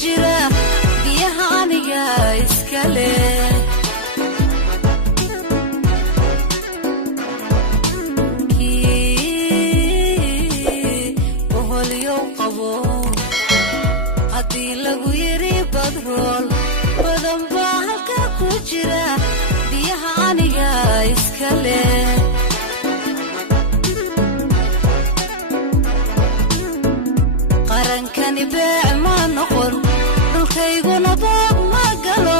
jira biyaha aniga iskale hadii lagu yiri badrool badan baa halka ku jira biyaha aniga iskale qarankani baa ma noqon dhulkayguna baa ma galo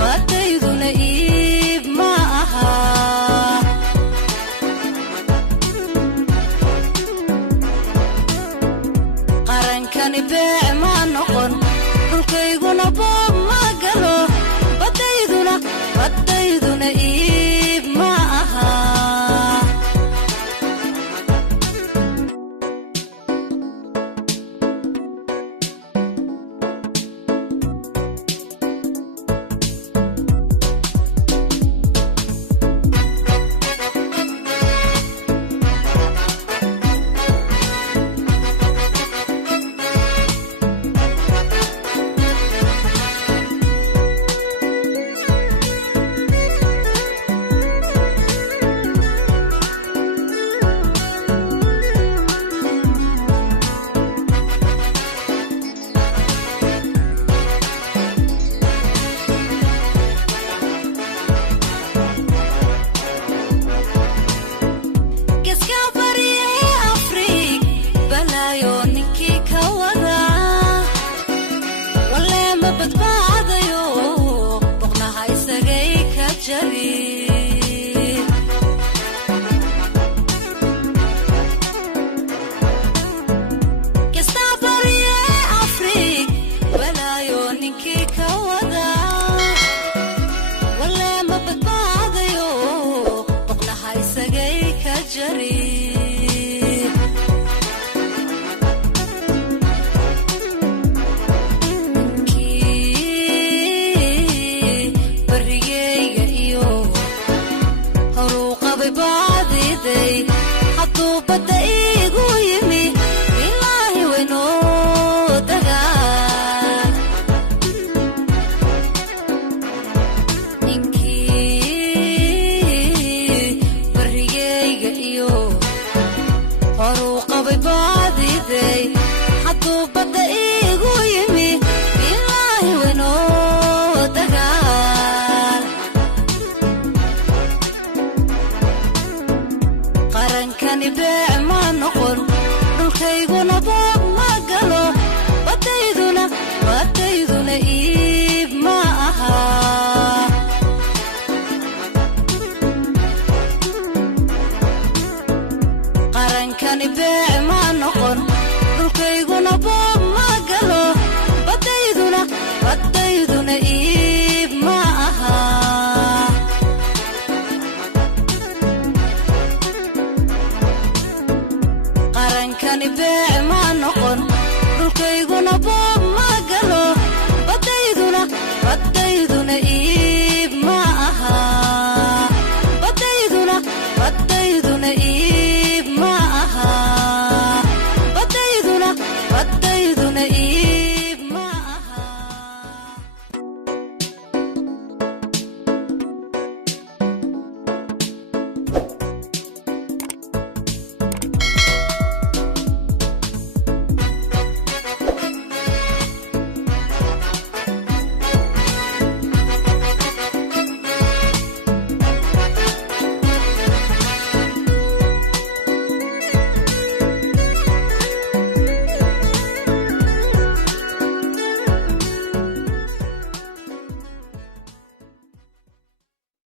batayduna iib ma aha qarankani baa ma noqon dhulkayguna baa ma galo batayduna iib ma aha qarankani baa ma noqon dhulkayguna baa ma galo batayduna iib ma aha qarankani baa ma noqon dhulkayguna baa ma galo batayduna iib ma aha qarankani baa ma noqon dhulkayguna baa